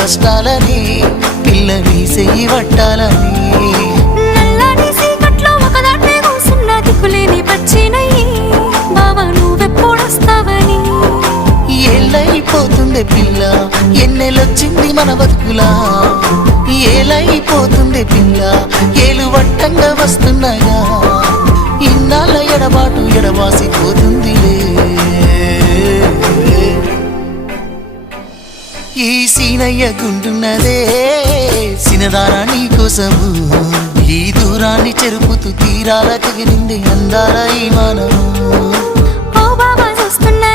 కష్టాలని పిల్లని చెయ్యి పట్టాలని నల్లని సీకట్లో ఒకదాన్నే కూసున్న దిక్కులేని పచ్చినయ్యి బావా నువ్వెప్పుడొస్తావని ఏళ్ళైపోతుంది పిల్ల ఎన్నెలొచ్చింది మన బతుకులా ఏలైపోతుంది పిల్ల ఏలు వట్టంగా వస్తున్నాగా ఇన్నాళ్ళ ఎడబాటు ఎడబాసిపోతుందిలే ఈ సీనయ్య గుంటున్నదే సినదారా నీ కోసము ఈ దూరాన్ని చెరుపుతూ తీరాల తెగిరింది అందాల ఈ మానవు ఓ బావా చూస్తున్నా